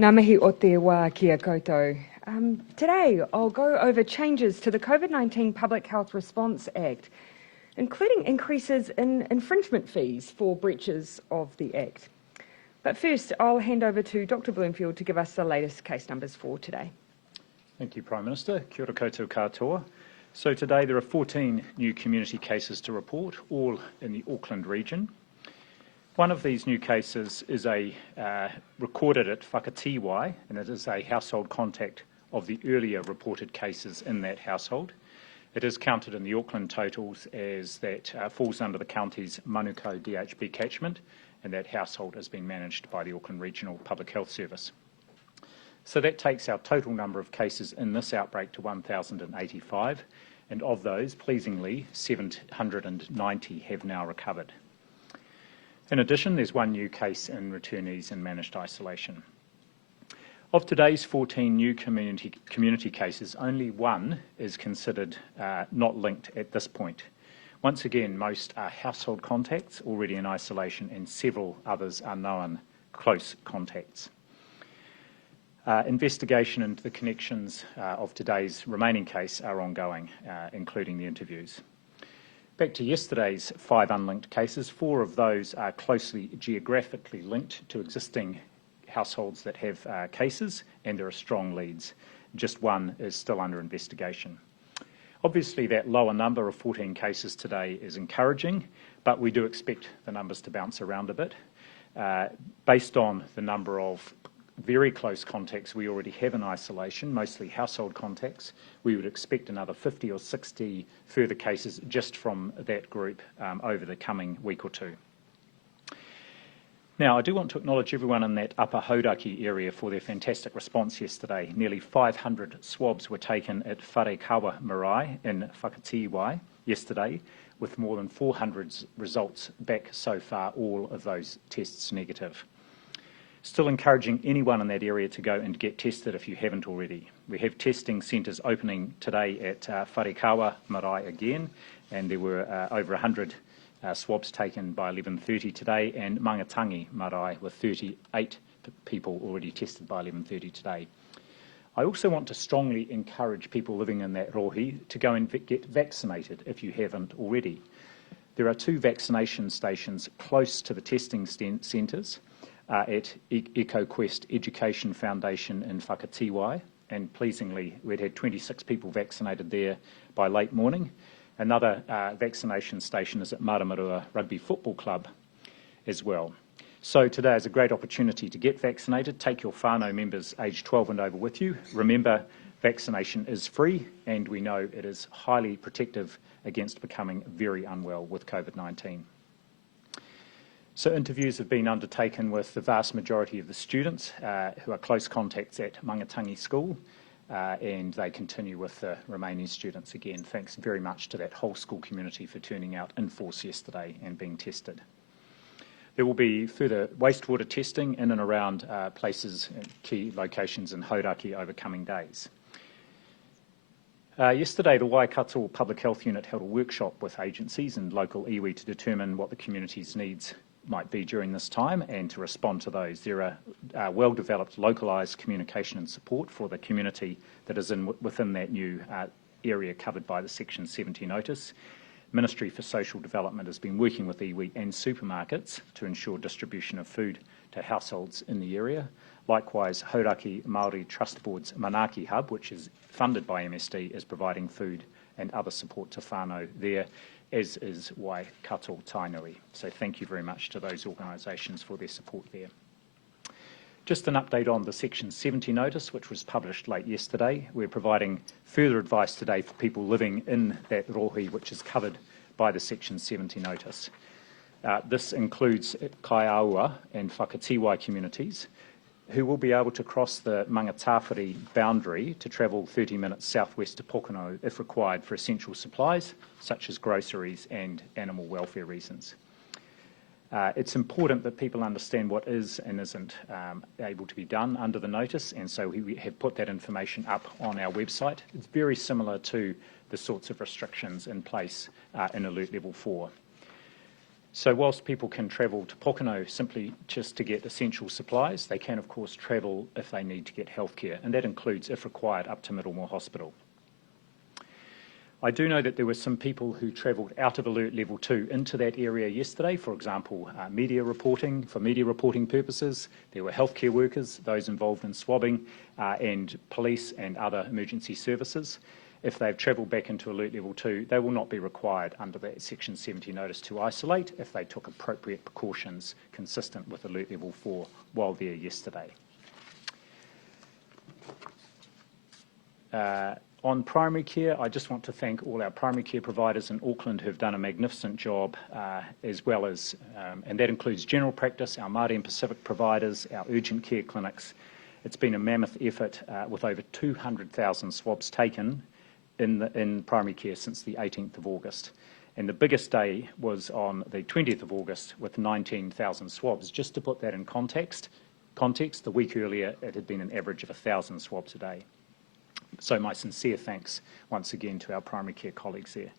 Ngā mihi o te wā kia koutou. Today, I'll go over changes to the COVID-19 Public Health Response Act, including increases in infringement fees for breaches of the Act. But first, I'll hand over to Dr. Bloomfield to give us the latest case numbers for today. Thank you, Prime Minister. Kia ora koutou katoa. So today there are 14 new community cases to report, all in the Auckland region. One of these new cases is recorded at Whakatiwai, and it is a household contact of the earlier reported cases in that household. It is counted in the Auckland totals as that falls under the county's Manukau DHB catchment, and that household has been managed by the Auckland Regional Public Health Service. So that takes our total number of cases in this outbreak to 1,085, and of those, pleasingly, 790 have now recovered. In addition, there's one new case in returnees in managed isolation. Of today's 14 new community cases, only one is considered not linked at this point. Once again, most are household contacts already in isolation, and several others are known close contacts. Investigation into the connections of today's remaining case are ongoing, including the interviews. Back to yesterday's 5 unlinked cases, 4 of those are closely geographically linked to existing households that have cases, and there are strong leads. Just one is still under investigation. Obviously, that lower number of 14 cases today is encouraging, but we do expect the numbers to bounce around a bit. Based on the number of very close contacts we already have in isolation, mostly household contacts, we would expect another 50 or 60 further cases just from that group over the coming week or two. Now, I do want to acknowledge everyone in that upper Hauraki area for their fantastic response yesterday. Nearly 500 swabs were taken at Wharekawa Marae in Whakatiwai yesterday, with more than 400 results back so far, all of those tests negative. Still encouraging anyone in that area to go and get tested if you haven't already. We have testing centres opening today at Wharekawa Marae again, and there were over 100 swabs taken by 11:30 today, and Mangatangi Marae with 38 people already tested by 11:30 today. I also want to strongly encourage people living in that rohi to go and get vaccinated if you haven't already. There are 2 vaccination stations close to the testing centres at EcoQuest Education Foundation in Whakatiwai, and pleasingly we'd had 26 people vaccinated there by late morning. Another vaccination station is at Maramarua Rugby Football Club as well. So today is a great opportunity to get vaccinated. Take your whānau members aged 12 and over with you. Remember, vaccination is free, and we know it is highly protective against becoming very unwell with COVID-19. So interviews have been undertaken with the vast majority of the students who are close contacts at Mangatangi School, and they continue with the remaining students again. Thanks very much to that whole school community for turning out in force yesterday and being tested. There will be further wastewater testing in and around places and key locations in Hauraki over coming days. Yesterday, the Waikato Public Health Unit held a workshop with agencies and local iwi to determine what the community's needs might be during this time and to respond to those. There are well-developed localised communication and support for the community that is within that new area covered by the Section 70 notice. Ministry for Social Development has been working with iwi and supermarkets to ensure distribution of food to households in the area. Likewise, Hauraki Māori Trust Board's Manaaki Hub, which is funded by MSD, is providing food and other support to whānau there, as is Waikato Tainui. So thank you very much to those organisations for their support there. Just an update on the Section 70 notice, which was published late yesterday. We're providing further advice today for people living in that rohi, which is covered by the Section 70 notice. This includes Kaiaua and Whakatiwai communities, who will be able to cross the Mangatawhiri boundary to travel 30 minutes southwest to Pokeno if required for essential supplies, such as groceries and animal welfare reasons. It's important that people understand what is and isn't able to be done under the notice, and so we have put that information up on our website. It's very similar to the sorts of restrictions in place in Alert Level 4. So whilst people can travel to Pokeno simply just to get essential supplies, they can of course travel if they need to get healthcare, and that includes, if required, up to Middlemore Hospital. I do know that there were some people who travelled out of Alert Level 2 into that area yesterday, for example, for media reporting purposes. There were healthcare workers, those involved in swabbing, and police and other emergency services. If they've travelled back into Alert Level 2, they will not be required under that Section 70 notice to isolate if they took appropriate precautions consistent with Alert Level 4 while there yesterday. On primary care, I just want to thank all our primary care providers in Auckland who've done a magnificent job, as well as, and that includes general practice, our Māori and Pacific providers, our urgent care clinics. It's been a mammoth effort with over 200,000 swabs taken in primary care since the 18th of August. And the biggest day was on the 20th of August with 19,000 swabs. Just to put that in context, the week earlier it had been an average of 1,000 swabs a day. So my sincere thanks once again to our primary care colleagues there.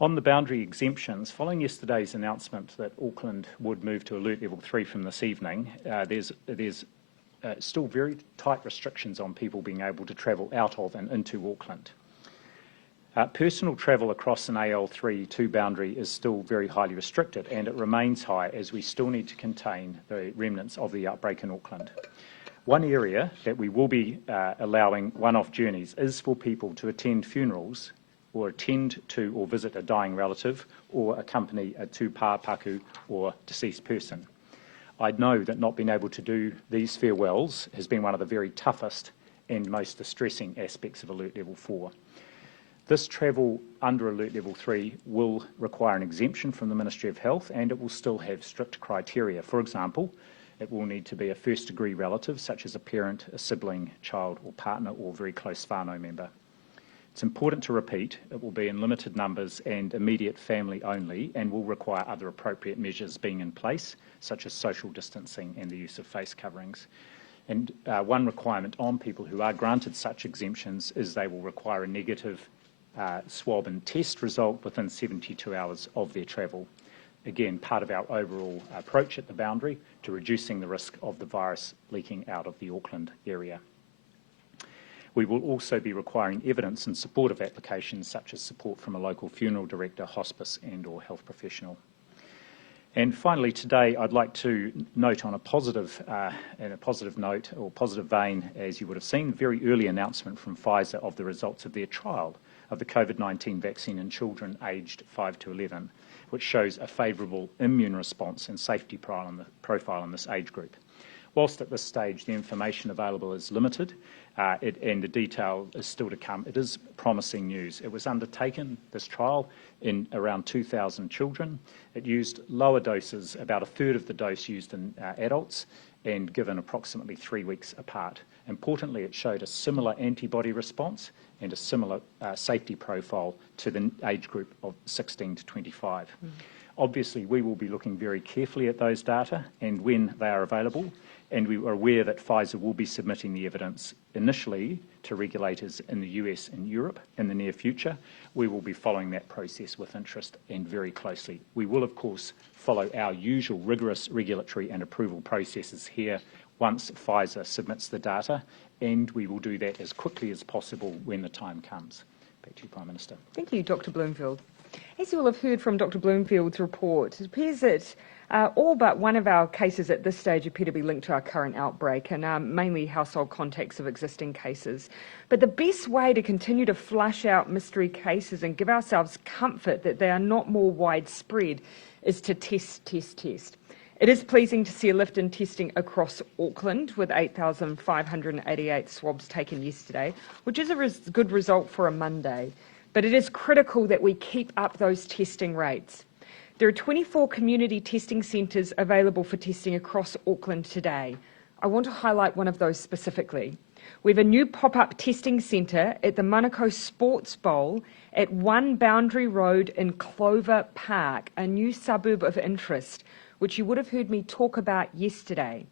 On the boundary exemptions, following yesterday's announcement that Auckland would move to Alert Level 3 from this evening, there's still very tight restrictions on people being able to travel out of and into Auckland. Personal travel across an AL3-2 boundary is still very highly restricted, and it remains high as we still need to contain the remnants of the outbreak in Auckland. One area that we will be allowing one-off journeys is for people to attend funerals or attend to or visit a dying relative or accompany a tūpāpaku or deceased person. I know that not being able to do these farewells has been one of the very toughest and most distressing aspects of Alert Level 4. This travel under Alert Level 3 will require an exemption from the Ministry of Health, and it will still have strict criteria. For example, it will need to be a first-degree relative, such as a parent, a sibling, child or partner, or very close whānau member. It's important to repeat, it will be in limited numbers and immediate family only, and will require other appropriate measures being in place, such as social distancing and the use of face coverings. And one requirement on people who are granted such exemptions is they will require a negative swab and test result within 72 hours of their travel. Again, part of our overall approach at the boundary to reducing the risk of the virus leaking out of the Auckland area. We will also be requiring evidence in support of applications such as support from a local funeral director, hospice and/or health professional. And finally, today I'd like to note on a positive note or positive vein, as you would have seen, very early announcement from Pfizer of the results of their trial of the COVID-19 vaccine in children aged 5 to 11, which shows a favourable immune response and safety profile in this age group. Whilst at this stage the information available is limited and the detail is still to come, it is promising news. It was undertaken, this trial, in around 2,000 children. It used lower doses, about a third of the dose used in adults, and given approximately 3 weeks apart. Importantly, it showed a similar antibody response and a similar safety profile to the age group of 16 to 25. Obviously, we will be looking very carefully at those data and when they are available, and we are aware that Pfizer will be submitting the evidence initially to regulators in the US and Europe in the near future. We will be following that process with interest and very closely. We will, of course, follow our usual rigorous regulatory and approval processes here once Pfizer submits the data, and we will do that as quickly as possible when the time comes. Back to you, Prime Minister. Thank you, Dr. Bloomfield. As you will have heard from Dr. Bloomfield's report, it appears that all but one of our cases at this stage appear to be linked to our current outbreak, and mainly household contacts of existing cases. But the best way to continue to flush out mystery cases and give ourselves comfort that they are not more widespread is to test. It is pleasing to see a lift in testing across Auckland, with 8,588 swabs taken yesterday, which is a good result for a Monday. But it is critical that we keep up those testing rates. There are 24 community testing centres available for testing across Auckland today. I want to highlight one of those specifically. We have a new pop-up testing centre at the Manukau Sports Bowl at 1 Boundary Road in Clover Park, a new suburb of interest, which you would have heard me talk about yesterday.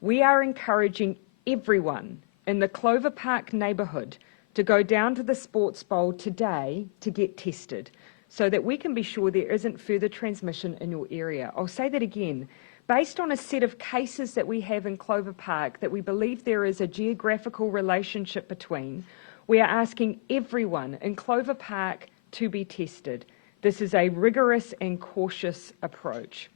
We are encouraging everyone in the Clover Park neighbourhood to go down to the Sports Bowl today to get tested. so that we can be sure there isn't further transmission in your area. I'll say that again. Based on a set of cases that we have in Clover Park that we believe there is a geographical relationship between, we are asking everyone in Clover Park to be tested. This is a rigorous and cautious approach.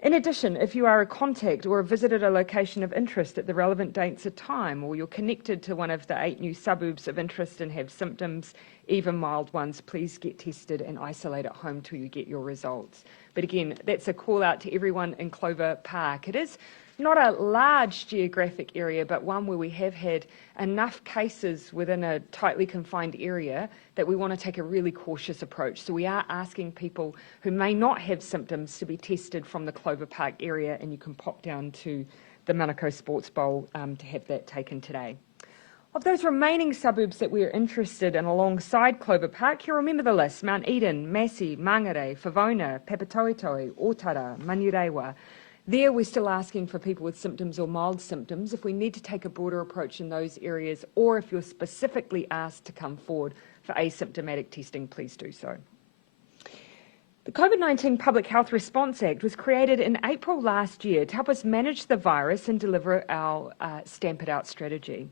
In addition, if you are a contact or have visited a location of interest at the relevant dates of time, or you're connected to one of the 8 new suburbs of interest and have symptoms, even mild ones, please get tested and isolate at home till you get your results. But again, that's a call out to everyone in Clover Park. It is not a large geographic area, but one where we have had enough cases within a tightly confined area that we want to take a really cautious approach. So we are asking people who may not have symptoms to be tested from the Clover Park area, and you can pop down to the Manukau Sports Bowl to have that taken today. Of those remaining suburbs that we're interested in alongside Clover Park, you'll remember the list: Mount Eden, Massey, Mangere, Favona, Papatoetoe, Otara, Manurewa. There, we're still asking for people with symptoms or mild symptoms if we need to take a broader approach in those areas, or if you're specifically asked to come forward for asymptomatic testing, please do so. The COVID-19 Public Health Response Act was created in April last year to help us manage the virus and deliver our Stamp It Out strategy.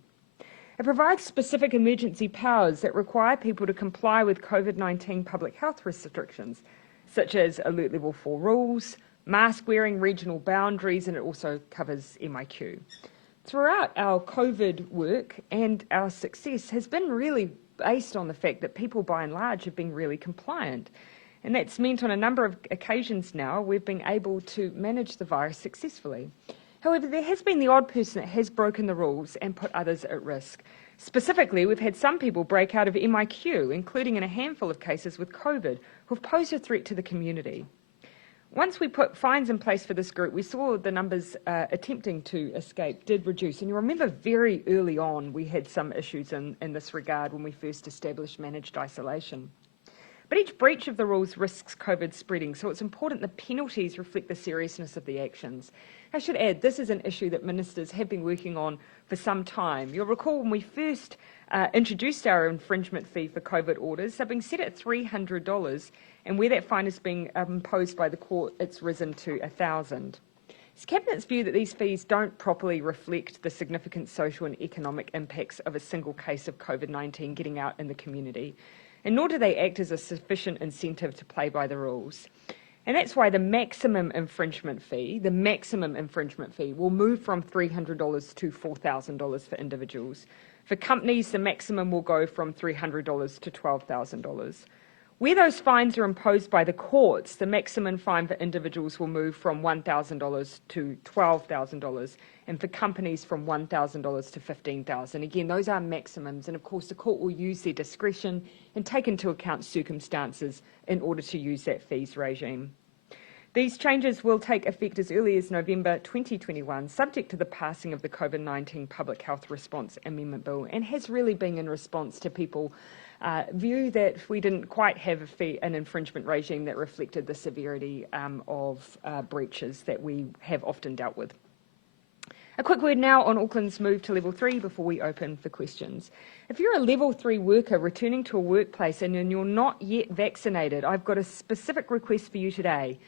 It provides specific emergency powers that require people to comply with COVID-19 public health restrictions, such as Alert Level 4 rules, mask wearing, regional boundaries, and it also covers MIQ. Throughout our COVID work, and our success has been really based on the fact that people by and large have been really compliant. And that's meant on a number of occasions now we've been able to manage the virus successfully. However, there has been the odd person that has broken the rules and put others at risk. Specifically, we've had some people break out of MIQ, including in a handful of cases with COVID, who have posed a threat to the community. Once we put fines in place for this group, we saw the numbers attempting to escape did reduce. And you remember very early on we had some issues in this regard when we first established managed isolation. But each breach of the rules risks COVID spreading, so it's important the penalties reflect the seriousness of the actions. I should add, this is an issue that ministers have been working on for some time. You'll recall when we first introduced our infringement fee for COVID orders, they've been set at $300, and where that fine is being imposed by the court, it's risen to $1,000. It's Cabinet's view that these fees don't properly reflect the significant social and economic impacts of a single case of COVID-19 getting out in the community, and nor do they act as a sufficient incentive to play by the rules. And that's why the maximum infringement fee will move from $300 to $4,000 for individuals. For companies, the maximum will go from $300 to $12,000. Where those fines are imposed by the courts, the maximum fine for individuals will move from $1,000 to $12,000, and for companies from $1,000 to $15,000. Again, those are maximums, and of course the court will use their discretion and take into account circumstances in order to use that fees regime. These changes will take effect as early as November 2021, subject to the passing of the COVID-19 Public Health Response Amendment Bill, and has really been in response to people view that we didn't quite have an infringement regime that reflected the severity of breaches that we have often dealt with. A quick word now on Auckland's move to Level 3 before we open for questions. If you're a Level 3 worker returning to a workplace and you're not yet vaccinated, I've got a specific request for you today.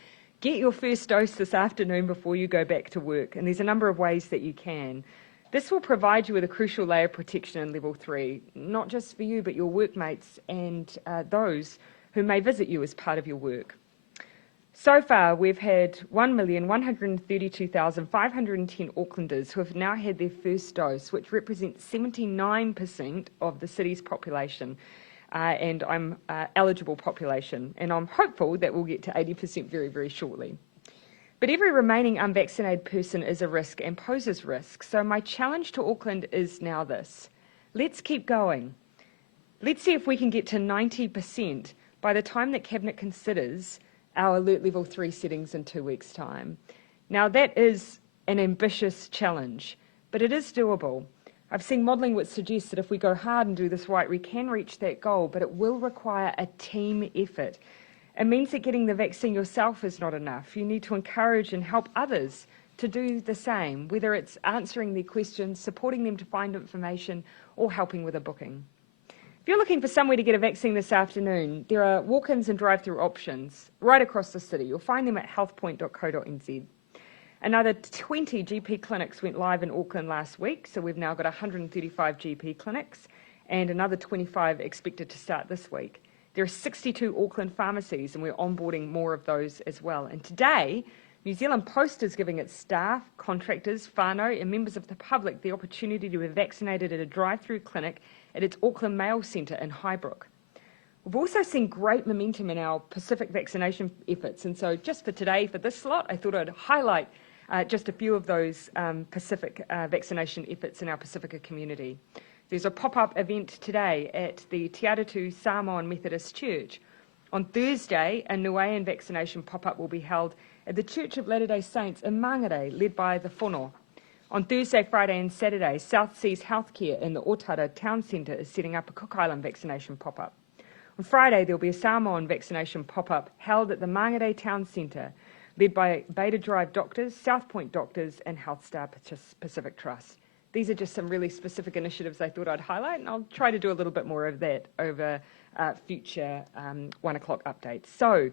Get your first dose this afternoon before you go back to work, and there's a number of ways that you can. This will provide you with a crucial layer of protection in Level 3, not just for you, but your workmates and those who may visit you as part of your work. So far, we've had 1,132,510 Aucklanders who have now had their first dose, which represents 79% of the city's population, and I'm eligible population, and I'm hopeful that we'll get to 80% very, very shortly. But every remaining unvaccinated person is a risk and poses risk. So my challenge to Auckland is now this. Let's keep going. Let's see if we can get to 90% by the time that Cabinet considers our Alert Level 3 settings in 2 weeks' time. Now that is an ambitious challenge, but it is doable. I've seen modelling which suggests that if we go hard and do this right, we can reach that goal, but it will require a team effort. It means that getting the vaccine yourself is not enough. You need to encourage and help others to do the same, whether it's answering their questions, supporting them to find information, or helping with a booking. If If you're looking for somewhere to get a vaccine this afternoon, there are walk-ins and drive-through options right across the city. You'll find them at healthpoint.co.nz. Another 20 GP clinics went live in Auckland last week, so we've now got 135 GP clinics and another 25 expected to start this week. There are 62 Auckland pharmacies and we're onboarding more of those as well. And today, New Zealand Post is giving its staff, contractors, whānau and members of the public the opportunity to be vaccinated at a drive-through clinic at its Auckland Mail Centre in Highbrook. We've also seen great momentum in our Pacific vaccination efforts, and so just for today, for this slot, I thought I'd highlight just a few of those Pacific vaccination efforts in our Pacifica community. There's a pop-up event today at the Te Aratu Samoan Methodist Church. On Thursday, a Nuean vaccination pop-up will be held at the Church of Latter-day Saints in Mangere, led by the whono. On Thursday, Friday and Saturday, South Seas Healthcare in the Otara Town Centre is setting up a Cook Island vaccination pop-up. On Friday, there will be a Samoan vaccination pop-up held at the Mangere Town Centre, led by Beta Drive Doctors, South Point Doctors and HealthStar Pacific Trust. These are just some really specific initiatives I thought I'd highlight, and I'll try to do a little bit more of that over future 1 o'clock updates. So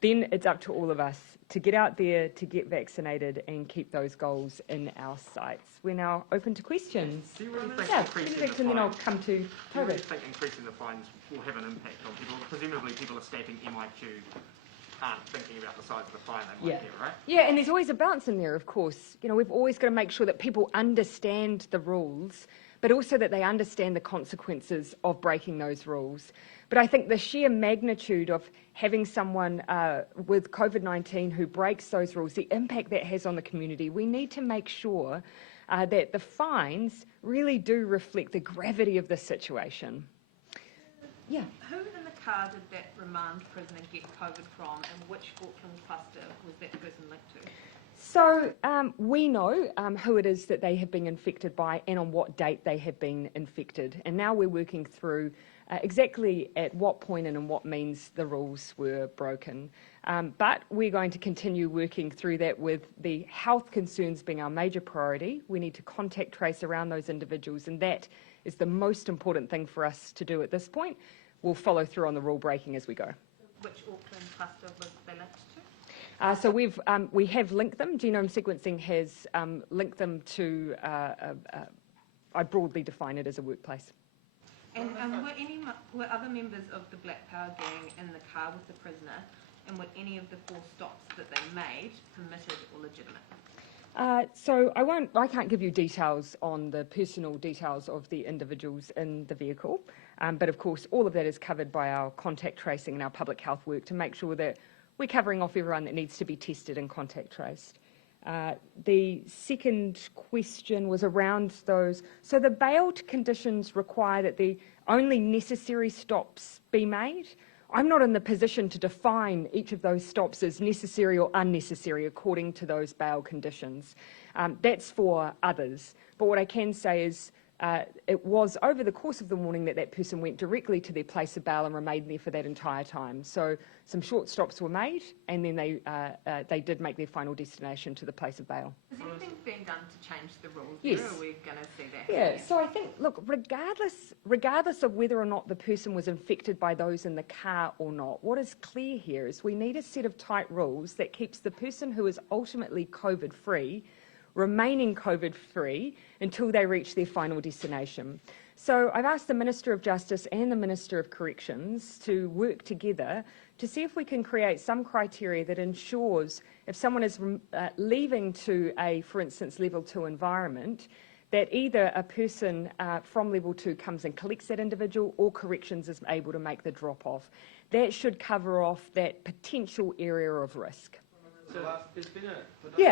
then it's up to all of us to get out there, to get vaccinated and keep those goals in our sights. We're now open to questions. Do you really think and then I'll come to Do you really COVID. think increasing the fines will have an impact on people? Presumably people are stamping MIQ, aren't thinking about the size of the fine they might get, right? Yeah, and there's always a balance in there, of course. You know, we've always got to make sure that people understand the rules, but also that they understand the consequences of breaking those rules. But I think the sheer magnitude of having someone with COVID-19 who breaks those rules, the impact that has on the community, we need to make sure that the fines really do reflect the gravity of the situation. Yeah. Who in the car did that remand prisoner get COVID from, and which Auckland cluster was that person linked to? So we know who it is that they have been infected by and on what date they have been infected. And now we're working through exactly at what point and in what means the rules were broken. But we're going to continue working through that with the health concerns being our major priority. We need to contact trace around those individuals, and that is the most important thing for us to do at this point. We'll follow through on the rule breaking as we go. Which Auckland cluster was they linked to? So we have linked them. Genome sequencing has linked them to, I broadly define it as a workplace. And were other members of the Black Power gang in the car with the prisoner, and were any of the 4 stops that they made permitted or legitimate? So I can't give you details on the personal details of the individuals in the vehicle, but of course all of that is covered by our contact tracing and our public health work to make sure that we're covering off everyone that needs to be tested and contact traced. The second question was around those. So the bailed conditions require that the only necessary stops be made. I'm not in the position to define each of those stops as necessary or unnecessary according to those bail conditions. That's for others. But what I can say is it was over the course of the morning that person went directly to their place of bail and remained there for that entire time. So some short stops were made, and then they did make their final destination to the place of bail. Is anything being done to change the rules? Yes. There, or are we going to see that? Yeah, so I think, look, regardless of whether or not the person was infected by those in the car or not, what is clear here is we need a set of tight rules that keeps the person who is ultimately COVID-free remaining COVID-free until they reach their final destination. So I've asked the Minister of Justice and the Minister of Corrections to work together to see if we can create some criteria that ensures if someone is leaving to a, for instance, level 2 environment, that either a person from level 2 comes and collects that individual or corrections is able to make the drop-off. That should cover off that potential area of risk. So there's been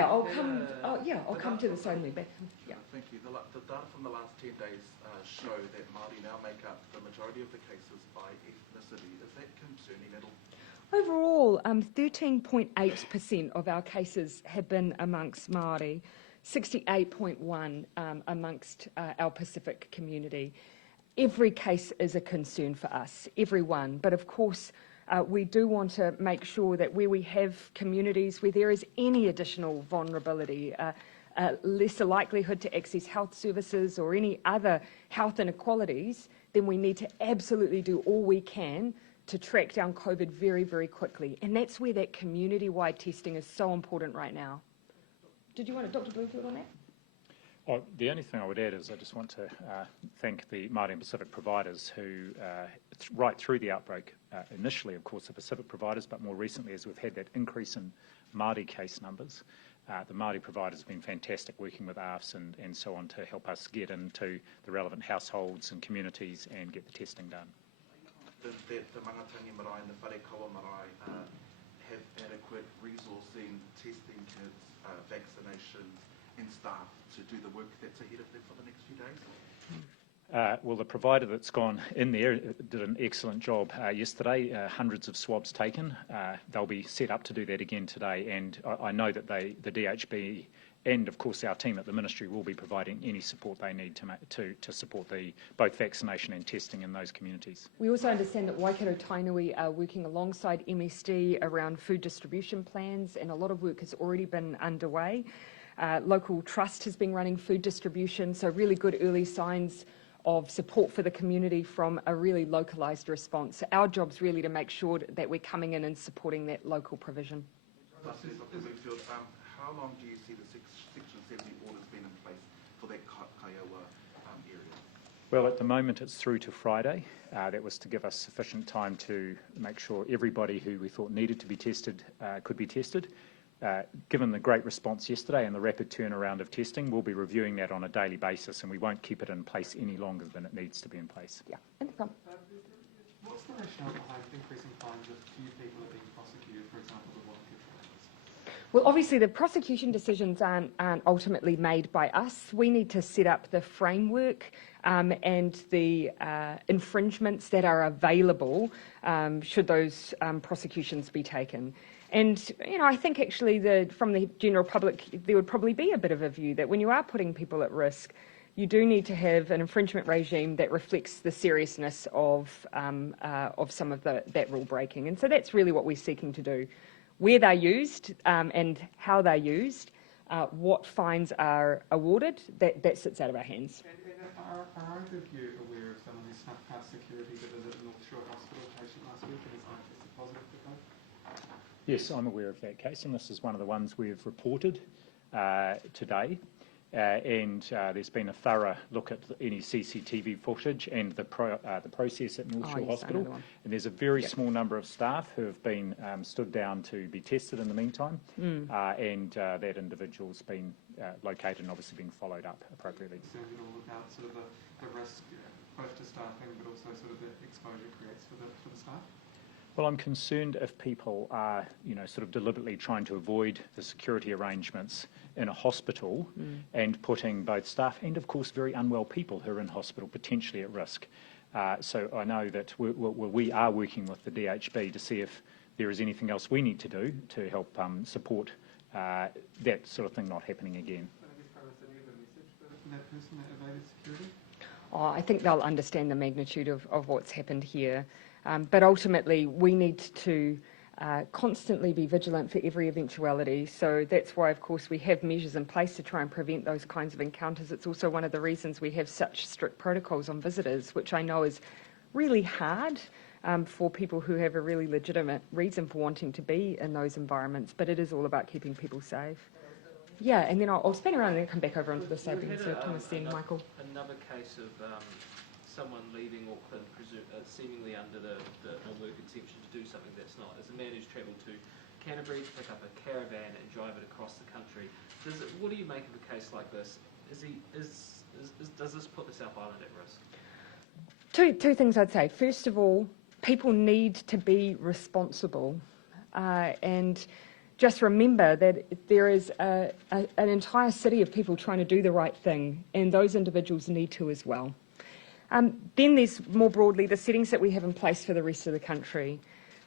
I'll come to this only back. Yeah. Thank you. The data from the last 10 days show that Māori now make up the majority of the cases by ethnicity. Is that concerning at all? Overall, 13.8% of our cases have been amongst Māori, 68.1% amongst our Pacific community. Every case is a concern for us, every one. But of course, we do want to make sure that where we have communities where there is any additional vulnerability, lesser likelihood to access health services or any other health inequalities, then we need to absolutely do all we can to track down COVID very, very quickly. And that's where that community-wide testing is so important right now. Did you want to, Dr. Bloomfield, on that? Oh, the only thing I would add is I just want to thank the Māori and Pacific providers who, right through the outbreak, initially, of course, the Pacific providers, but more recently, as we've had that increase in Māori case numbers, the Māori providers have been fantastic working with AFS and so on to help us get into the relevant households and communities and get the testing done. The Mangatangi marae and the Wharekawa marae have adequate resourcing, testing kits, vaccinations and staff to do the work that's ahead of them for the next few days? Well, the provider that's gone in there did an excellent job yesterday, hundreds of swabs taken. They'll be set up to do that again today, and I know that the DHB and, of course, our team at the Ministry will be providing any support they need to support both vaccination and testing in those communities. We also understand that Waikato Tainui are working alongside MSD around food distribution plans, and a lot of work has already been underway. Local Trust has been running food distribution, so really good early signs of support for the community from a really localised response. Our job's really to make sure that we're coming in and supporting that local provision. Dr. Bloomfield, how long do you see the Section 70 orders being in place for that Kaiawa area? Well, at the moment it's through to Friday. That was to give us sufficient time to make sure everybody who we thought needed to be tested could be tested. Given the great response yesterday and the rapid turnaround of testing, we'll be reviewing that on a daily basis, and we won't keep it in place any longer than it needs to be in place. Yeah, no problem. What's the rationale behind increasing fines if few people are being prosecuted, for example, the vodka trials? Well, obviously the prosecution decisions aren't ultimately made by us. We need to set up the framework and the infringements that are available should those prosecutions be taken. And, you know, I think actually from the general public, there would probably be a bit of a view that when you are putting people at risk, you do need to have an infringement regime that reflects the seriousness of some of that rule breaking. And so that's really what we're seeking to do. Where they're used and how they're used, what fines are awarded, that sits out of our hands. And are either of you aware of someone who snuck past security to visit a North Shore Hospital patient last week and is now tested positive for COVID? Yes, I'm aware of that case, and this is one of the ones we've reported today. There's been a thorough look at any CCTV footage and the process at North Shore Hospital. And there's a very small number of staff who have been stood down to be tested in the meantime, and that individual's been located and obviously being followed up appropriately. Concerned at all about sort of the risk, both to staffing, but also sort of the exposure it creates for the staff? Well, I'm concerned if people are, sort of deliberately trying to avoid the security arrangements in a hospital and putting both staff and, of course, very unwell people who are in hospital potentially at risk. So I know that we are working with the DHB to see if there is anything else we need to do to help support that sort of thing not happening again. But I guess from a city, a message for that person that evaded security? Oh, I think they'll understand the magnitude of what's happened here. But ultimately, we need to constantly be vigilant for every eventuality. So that's why, of course, we have measures in place to try and prevent those kinds of encounters. It's also one of the reasons we have such strict protocols on visitors, which I know is really hard for people who have a really legitimate reason for wanting to be in those environments. But it is all about keeping people safe. Yeah, and then I'll spin around and then come back over onto the side and see Thomas then, Michael. Another case of someone leaving Auckland seemingly under the work exemption to do something that's not. As a man who's travelled to Canterbury to pick up a caravan and drive it across the country, what do you make of a case like this? Does this put the South Island at risk? Two things I'd say. First of all, people need to be responsible, and just remember that there is an entire city of people trying to do the right thing, and those individuals need to as well. Then there's more broadly the settings that we have in place for the rest of the country.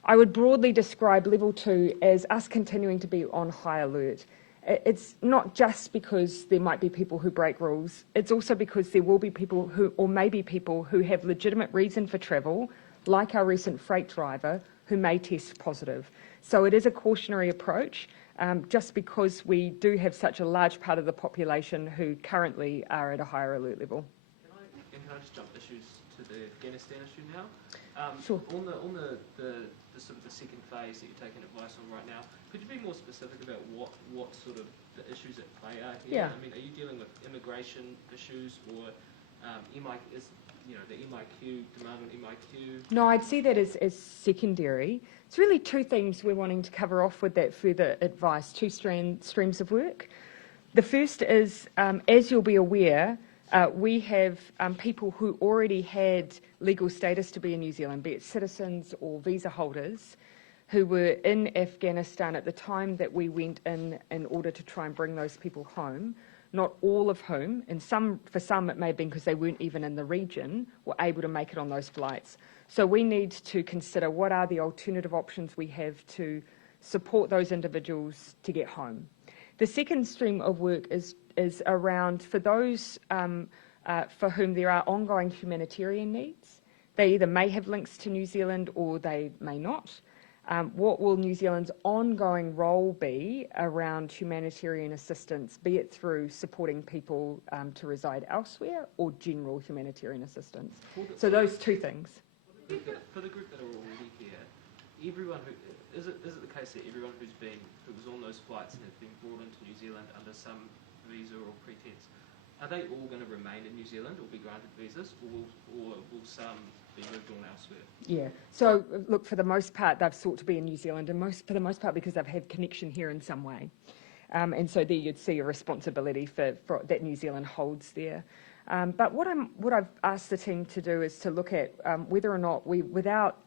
I would broadly describe level 2 as us continuing to be on high alert. It's not just because there might be people who break rules, it's also because there will be people who, or maybe people who have legitimate reason for travel, like our recent freight driver, who may test positive. So it is a cautionary approach, just because we do have such a large part of the population who currently are at a higher alert level. Can I just jump issues the Afghanistan issue now. Sure. On the sort of the second phase that you're taking advice on right now, could you be more specific about what sort of the issues at play are here? Yeah. I mean, are you dealing with immigration issues or the MIQ, demand on MIQ? No, I'd see that as secondary. It's really two themes we're wanting to cover off with that further advice, two streams of work. The first is, as you'll be aware, we have people who already had legal status to be in New Zealand, be it citizens or visa holders, who were in Afghanistan at the time that we went in order to try and bring those people home. Not all of whom, and for some it may have been because they weren't even in the region, were able to make it on those flights. So we need to consider what are the alternative options we have to support those individuals to get home. The second stream of work is around, for those for whom there are ongoing humanitarian needs. They either may have links to New Zealand or they may not. What will New Zealand's ongoing role be around humanitarian assistance, be it through supporting people to reside elsewhere or general humanitarian assistance? So those two things. For the group that are already here, everyone who is it the case that everyone who was on those flights and has been brought into New Zealand under some visa or pretense, are they all going to remain in New Zealand or be granted visas, or will some be moved on elsewhere? Yeah. So look, for the most part, they've sought to be in New Zealand, and for the most part because they've had connection here in some way. And so there you'd see a responsibility for that New Zealand holds there. But what I've asked the team to do is to look at whether or not we, without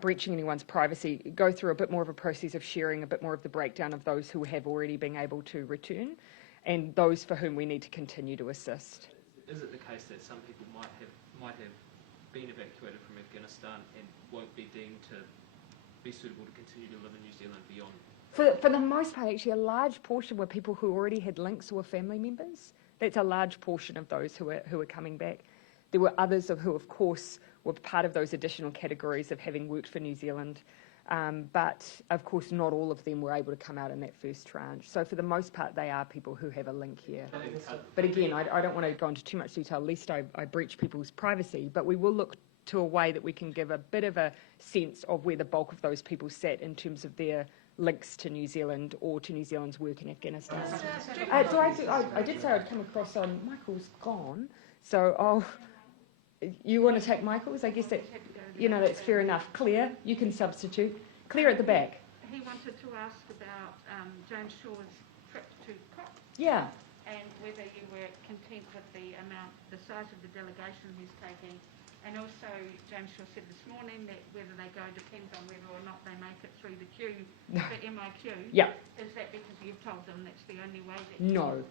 breaching anyone's privacy, go through a bit more of a process of sharing a bit more of the breakdown of those who have already been able to return and those for whom we need to continue to assist. Is it the case that some people might have been evacuated from Afghanistan and won't be deemed to be suitable to continue to live in New Zealand beyond? For the most part, actually, a large portion were people who already had links or were family members. That's a large portion of those who are coming back. There were others who, of course, were part of those additional categories of having worked for New Zealand. But, of course, not all of them were able to come out in that first tranche. So, for the most part, they are people who have a link here. But again, I don't want to go into too much detail, lest I breach people's privacy, but we will look to a way that we can give a bit of a sense of where the bulk of those people sat in terms of their links to New Zealand or to New Zealand's work in Afghanistan. I did say I'd come across on, Michael's gone, so you want to take Michael's? I guess that, that's fair enough. Claire, you can substitute. Claire at the back. He wanted to ask about James Shaw's trip to COP. Yeah. And whether you were content with the size of the delegation he's taking. And also, James Shaw said this morning that whether they go depends on whether or not they make it through the queue for MIQ. Yeah. Is that because you've told them that's the only way that No.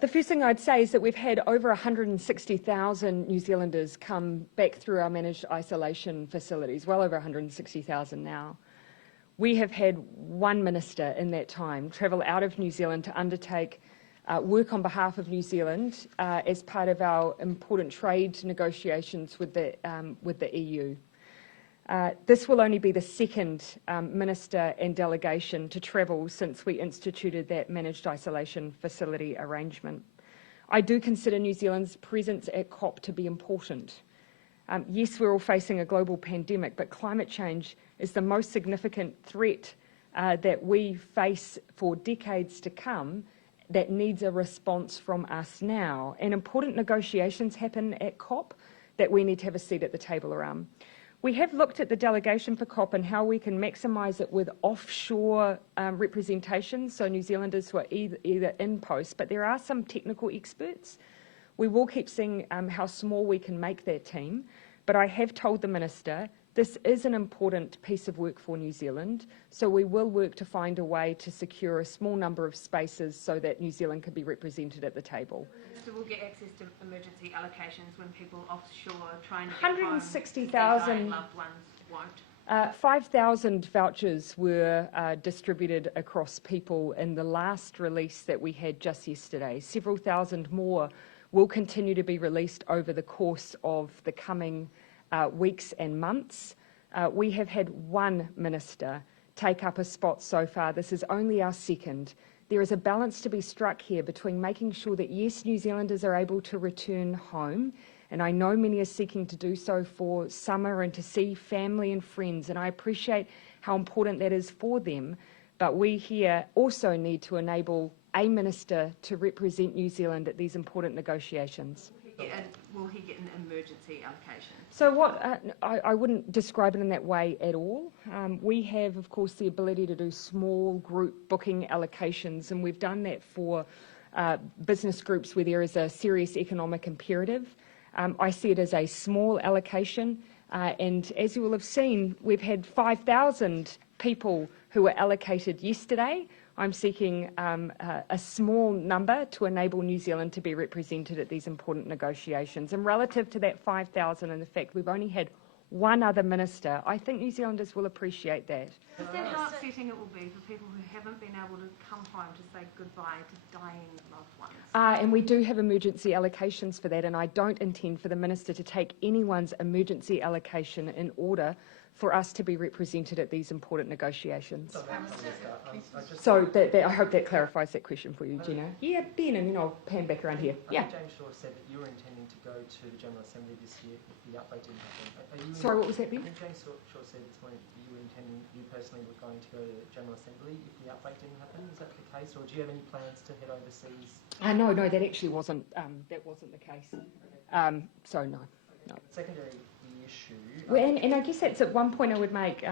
The first thing I'd say is that we've had over 160,000 New Zealanders come back through our managed isolation facilities, well over 160,000 now. We have had one minister in that time travel out of New Zealand to undertake work on behalf of New Zealand as part of our important trade negotiations with the EU. This will only be the second minister and delegation to travel since we instituted that managed isolation facility arrangement. I do consider New Zealand's presence at COP to be important. Yes, we're all facing a global pandemic, but climate change is the most significant threat that we face for decades to come that needs a response from us now. And important negotiations happen at COP that we need to have a seat at the table around. We have looked at the delegation for COP and how we can maximise it with offshore representation, so New Zealanders who are either in post, but there are some technical experts. We will keep seeing how small we can make that team, but I have told the Minister this is an important piece of work for New Zealand, so we will work to find a way to secure a small number of spaces so that New Zealand can be represented at the table. So we'll get access to emergency allocations when people offshore trying to get 160,000 loved ones won't. 5,000 vouchers were distributed across people in the last release that we had just yesterday. Several thousand more will continue to be released over the course of the coming weeks and months. We have had one minister take up a spot so far. This is only our second there is a balance to be struck here between making sure that, yes, New Zealanders are able to return home, and I know many are seeking to do so for summer and to see family and friends, and I appreciate how important that is for them, but we here also need to enable a minister to represent New Zealand at these important negotiations. Will he get an emergency allocation? So what I wouldn't describe it in that way at all. We have, of course, the ability to do small group booking allocations, and we've done that for business groups where there is a serious economic imperative. I see it as a small allocation, and as you will have seen, we've had 5,000 people who were allocated yesterday. I'm seeking a small number to enable New Zealand to be represented at these important negotiations. And relative to that 5,000 and the fact we've only had one other minister, I think New Zealanders will appreciate that. Understand how upsetting it will be for people who haven't been able to come home to say goodbye to dying loved ones. And we do have emergency allocations for that, and I don't intend for the minister to take anyone's emergency allocation in order for us to be represented at these important negotiations. So I hope that clarifies that question for you, Gina. Yeah, Ben, and then I'll pan back around here. Yeah. James Shaw said that you were intending to go to the General Assembly this year if the outbreak didn't happen. Sorry, what was that, Ben? I think James Shaw said this morning that you personally were going to go to the General Assembly if the outbreak didn't happen. Is that the case, or do you have any plans to head overseas? No, that actually wasn't the case. So no. Secondary issue. Well, and I guess that's at one point I would make.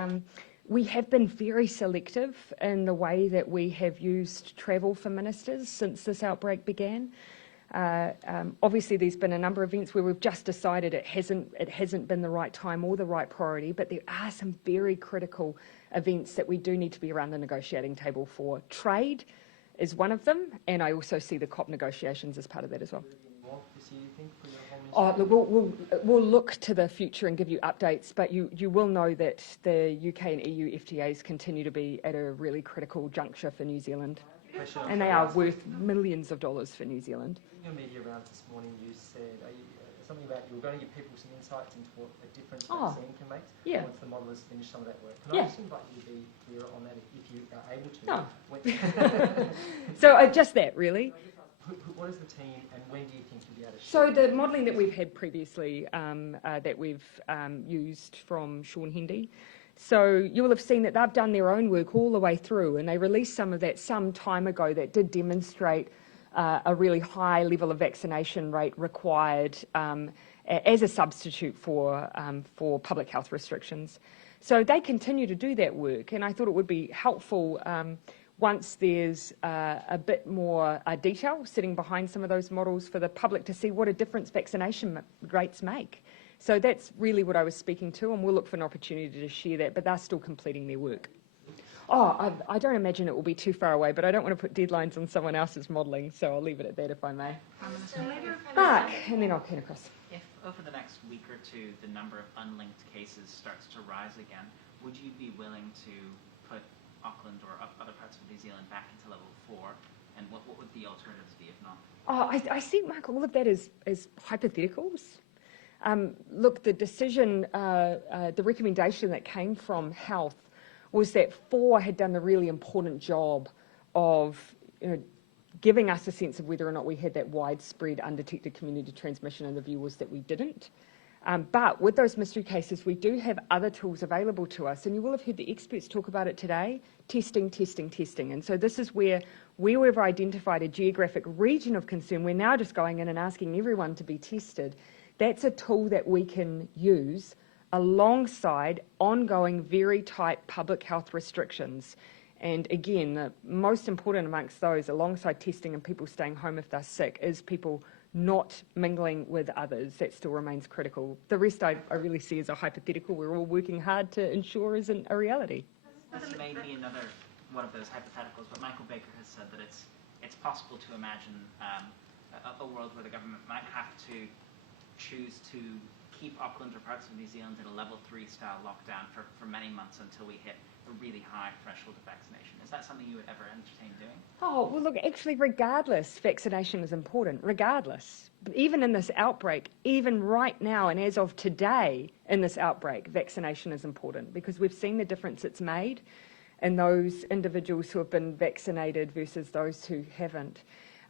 We have been very selective in the way that we have used travel for ministers since this outbreak began. Obviously, there's been a number of events where we've just decided it hasn't been the right time or the right priority, but there are some very critical events that we do need to be around the negotiating table for. Trade is one of them, and I also see the COP negotiations as part of that as well. We'll look to the future and give you updates, but you will know that the UK and EU FTAs continue to be at a really critical juncture for New Zealand, and they are worth millions of dollars for New Zealand. In your media rounds this morning, you said something about you were going to give people some insights into what a difference vaccine can make once the model has finished some of that work. Can I just invite you to be clearer on that if you are able to? No. So just that, really. What is the team, and when do you think you'll be able to So share? the modelling that we've had previously, that we've used from Sean Hendy, so you will have seen that they've done their own work all the way through, and they released some of that some time ago that did demonstrate a really high level of vaccination rate required as a substitute for public health restrictions. So they continue to do that work, and I thought it would be helpful once there's a bit more detail sitting behind some of those models for the public to see what a difference vaccination rates make. So that's really what I was speaking to, and we'll look for an opportunity to share that, but they're still completing their work. I don't imagine it will be too far away, but I don't want to put deadlines on someone else's modelling, so I'll leave it at that if I may. Mark, and then I'll turn across. If over the next week or two the number of unlinked cases starts to rise again, would you be willing to put Auckland or other parts of New Zealand back into level 4, and what would the alternatives be if not? I see, Mark, all of that is hypotheticals. Look, the decision, the recommendation that came from health was that 4 had done the really important job of giving us a sense of whether or not we had that widespread undetected community transmission, and the view was that we didn't. But with those mystery cases, we do have other tools available to us, and you will have heard the experts talk about it today, testing. And so this is where we've identified a geographic region of concern. We're now just going in and asking everyone to be tested. That's a tool that we can use alongside ongoing very tight public health restrictions. And again, the most important amongst those, alongside testing and people staying home if they're sick, is people not mingling with others. That still remains critical. The rest I really see as a hypothetical we're all working hard to ensure isn't a reality. This may be another one of those hypotheticals, but Michael Baker has said that it's possible to imagine a world where the government might have to choose to keep Auckland or parts of New Zealand in a level 3 style lockdown for many months until we hit a really high threshold of vaccination. Is that something you would ever entertain doing? Oh, well, look, actually, regardless, vaccination is important, regardless. But even in this outbreak, even right now and as of today in this outbreak, vaccination is important because we've seen the difference it's made in those individuals who have been vaccinated versus those who haven't.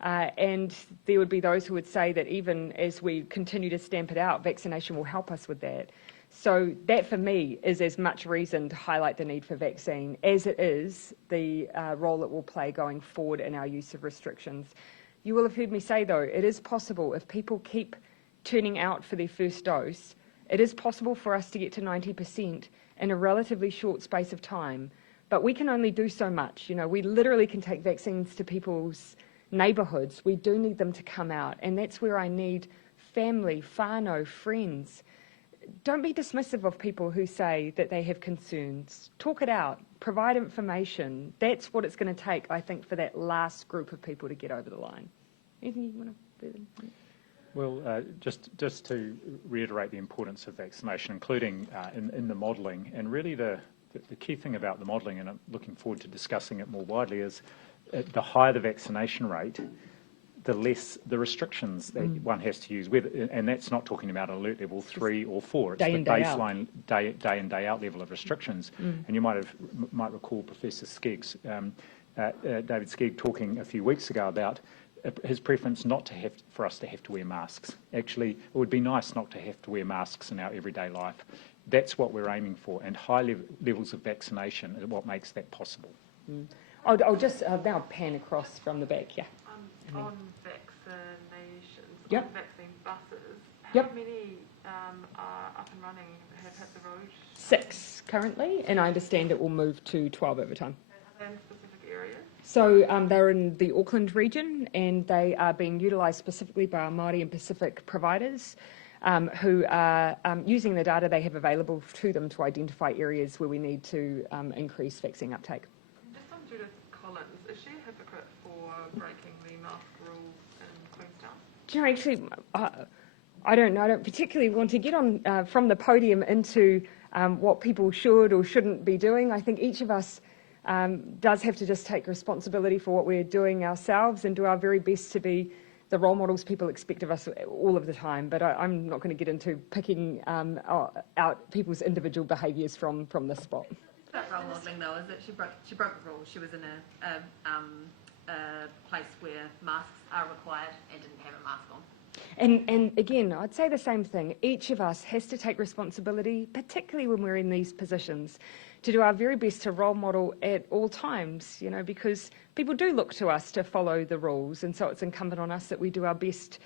And there would be those who would say that even as we continue to stamp it out, vaccination will help us with that. So that, for me, is as much reason to highlight the need for vaccine as it is the role it will play going forward in our use of restrictions. You will have heard me say, though, it is possible, if people keep turning out for their first dose, it is possible for us to get to 90% in a relatively short space of time. But we can only do so much. You know, we literally can take vaccines to people's neighbourhoods. We do need them to come out, and that's where I need family, whānau, friends. Don't be dismissive of people who say that they have concerns. Talk it out. Provide information. That's what it's going to take, I think, for that last group of people to get over the line. Anything you want to further? Well, just to reiterate the importance of vaccination, including in the modelling, and really the key thing about the modelling, and I'm looking forward to discussing it more widely, is the higher the vaccination rate, the less the restrictions that one has to use. And that's not talking about alert level 3 or 4. It's the baseline day in, day out level of restrictions. And you might recall Professor Skegg's, David Skegg, talking a few weeks ago about his preference not to for us to have to wear masks. Actually, it would be nice not to have to wear masks in our everyday life. That's what we're aiming for, and high levels of vaccination is what makes that possible. I'll just now pan across from the back, yeah. On vaccinations, Yep. on vaccine buses, Yep. how many are up and running, have hit the road? 6 currently, and I understand it will move to 12 over time. Are they in specific areas? So they're in the Auckland region, and they are being utilised specifically by our Māori and Pacific providers who are using the data they have available to them to identify areas where we need to increase vaccine uptake. Just on Judith Collins, is she a hypocrite for breaking the mask rule in Queenstown? Do you know, actually, I don't particularly want to get on from the podium into what people should or shouldn't be doing. I think each of us does have to just take responsibility for what we're doing ourselves and do our very best to be the role models people expect of us all of the time. But I'm not going to get into picking out people's individual behaviours from this spot. That role modelling, though, is that she broke the rules. She was in a place where masks are required and didn't have a mask on. And again, I'd say the same thing. Each of us has to take responsibility, particularly when we're in these positions, to do our very best to role model at all times, you know, because people do look to us to follow the rules, and so it's incumbent on us that we do our best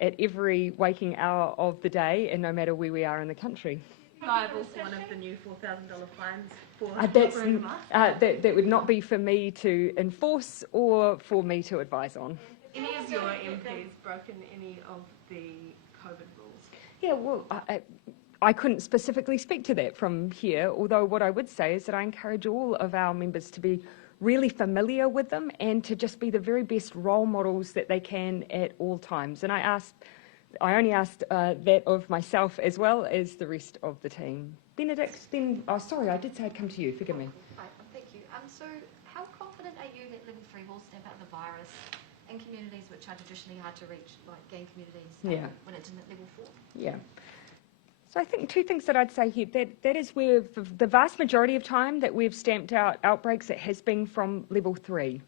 at every waking hour of the day, and no matter where we are in the country. Liable for one of the new $4,000 fines for wearing a mask? That would not be for me to enforce or for me to advise on. Any of your MPs broken any of the COVID rules? Yeah, well, I couldn't specifically speak to that from here, although what I would say is that I encourage all of our members to be really familiar with them and to just be the very best role models that they can at all times. And I only asked that of myself as well as the rest of the team. Benedict, then, oh sorry, I did say I'd come to you, forgive me. Right, thank you. So how confident are you that level 3 will stamp out the virus in communities which are traditionally hard to reach, like gang communities, when it's in at level 4? Yeah. So I think two things that I'd say here. That is where the vast majority of time that we've stamped out outbreaks, it has been from level 3.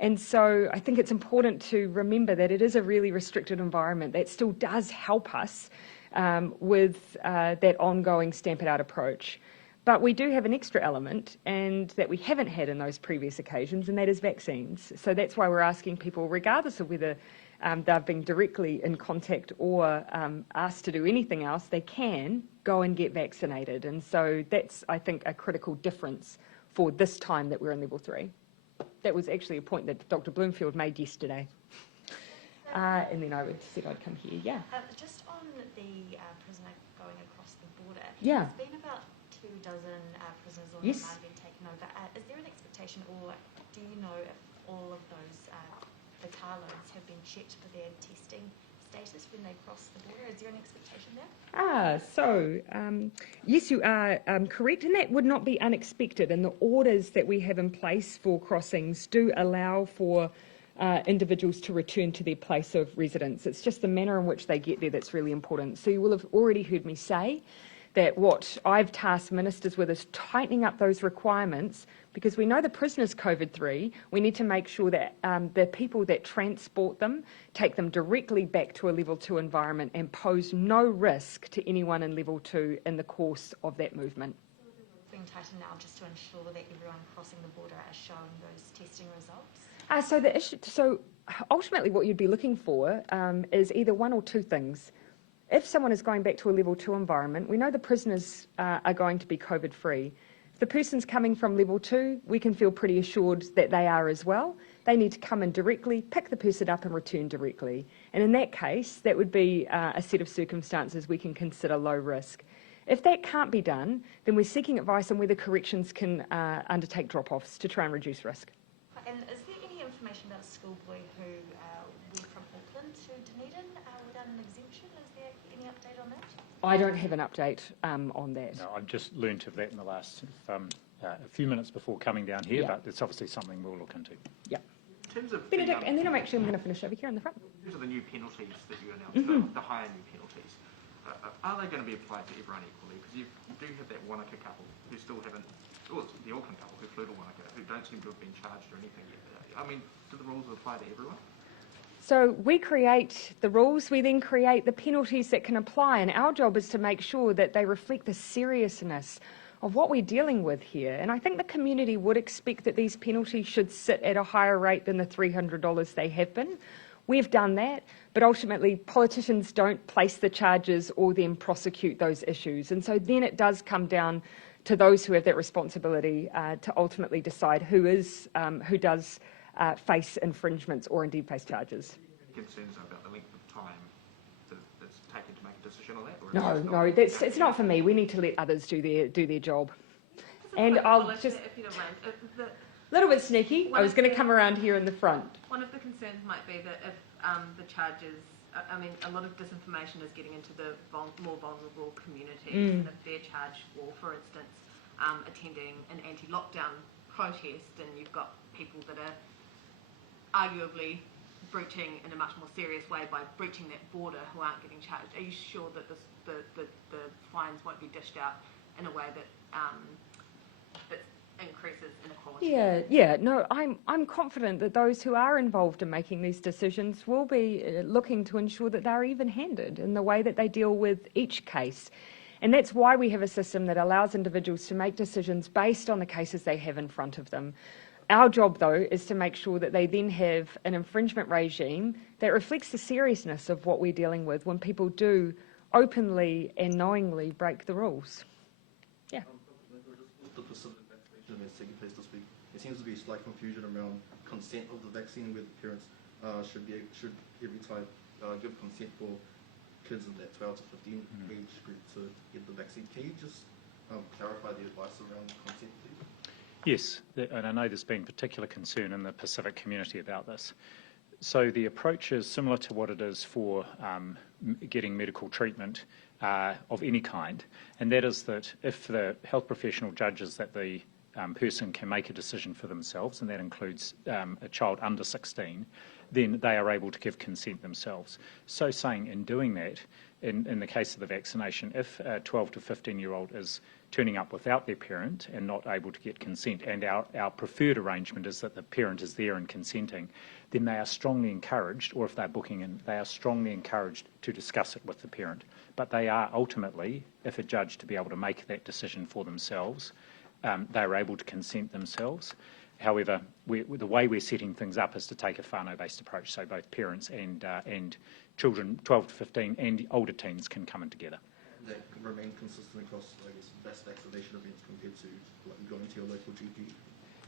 And so I think it's important to remember that it is a really restricted environment that still does help us with that ongoing stamp it out approach. But we do have an extra element, and that we haven't had in those previous occasions, and that is vaccines. So that's why we're asking people, regardless of whether they've been directly in contact or asked to do anything else, they can go and get vaccinated. And so that's, I think, a critical difference for this time that we're in level 3. That was actually a point that Dr. Bloomfield made yesterday. And then I said I'd come here, yeah. Just on the prisoner going across the border, Yeah. there's been about 24 prisoners or Yes. might have been taken over. Is there an expectation, or do you know if all of those the car loads have been checked for their testing status when they cross the border? Is there an expectation there? Yes, you are correct, and that would not be unexpected. And the orders that we have in place for crossings do allow for individuals to return to their place of residence. It's just the manner in which they get there that's really important. So you will have already heard me say that what I've tasked ministers with is tightening up those requirements because we know the prisoners COVID-3, we need to make sure that the people that transport them take them directly back to a level 2 environment and pose no risk to anyone in level 2 in the course of that movement. Being tightened now just to ensure that everyone crossing the border is showing those testing results? So ultimately what you'd be looking for is either one or two things. If someone is going back to a level 2 environment, we know the prisoners are going to be COVID-free. If the person's coming from level 2, we can feel pretty assured that they are as well. They need to come in directly, pick the person up and return directly. And in that case, that would be a set of circumstances we can consider low risk. If that can't be done, then we're seeking advice on whether corrections can undertake drop-offs to try and reduce risk. And is there any information about a schoolboy who went from Auckland to Dunedin without an exemption? Is there any update on that? I don't have an update on that. No, I've just learnt of that in the last a few minutes before coming down here, but it's obviously something we'll look into. Yeah. In terms of Benedict, and then I'm going to finish over here in the front. In terms of the new penalties that you announced, the higher new penalties, are they going to be applied to everyone equally? Because you do have that Wanaka couple who still haven't, or the Auckland couple who flew to Wanaka, who don't seem to have been charged or anything yet. I mean, do the rules apply to everyone? So we create the rules, we then create the penalties that can apply, and our job is to make sure that they reflect the seriousness of what we're dealing with here. And I think the community would expect that these penalties should sit at a higher rate than the $300 they have been. We've done that, but ultimately politicians don't place the charges or then prosecute those issues. And so then it does come down to those who have that responsibility to ultimately decide who does face infringements or indeed face charges. Concerns about the length of time that's taken to make a decision on that? No, it's not for me. We need to let others do their job. And I'll just if you don't mind. little bit sneaky. I was going to come around here in the front. One of the concerns might be that if the charges, I mean, a lot of disinformation is getting into the more vulnerable communities, and if they're charged for instance, attending an anti-lockdown protest, and you've got people that are arguably breaching in a much more serious way by breaching that border who aren't getting charged, are you sure that the fines won't be dished out in a way that increases inequality? Yeah. No, I'm confident that those who are involved in making these decisions will be looking to ensure that they're even-handed in the way that they deal with each case. And that's why we have a system that allows individuals to make decisions based on the cases they have in front of them. Our job, though, is to make sure that they then have an infringement regime that reflects the seriousness of what we're dealing with when people do openly and knowingly break the rules. Yeah. The Pacific vaccination has taken place this week. There seems to be slight confusion around consent of the vaccine, where the parents should every time give consent for kids in that 12 to 15 age group to get the vaccine. Can you just clarify the advice around consent, please? Yes, and I know there's been particular concern in the Pacific community about this. So the approach is similar to what it is for getting medical treatment of any kind, and that is that if the health professional judges that the person can make a decision for themselves, and that includes a child under 16, then they are able to give consent themselves. So saying in doing that, in the case of the vaccination, if a 12 to 15-year-old is turning up without their parent and not able to get consent, and our preferred arrangement is that the parent is there and consenting, then they are strongly encouraged, or if they're booking in, they are strongly encouraged to discuss it with the parent. But they are ultimately, if adjudged to be able to make that decision for themselves, they are able to consent themselves. However, the way we're setting things up is to take a whānau-based approach, so both parents and children 12 to 15 and older teens can come in together. That can remain consistent across, I guess, best vaccination events compared to going to your local GP?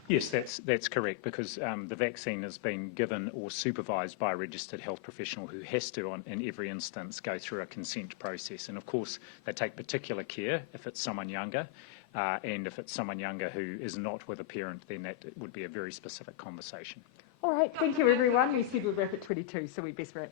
Yes, that's correct, because the vaccine has been given or supervised by a registered health professional who has to, in every instance, go through a consent process. And of course, they take particular care if it's someone younger, and if it's someone younger who is not with a parent, then that would be a very specific conversation. All right, thank you everyone. We said we'd wrap at 22, so we best wrap.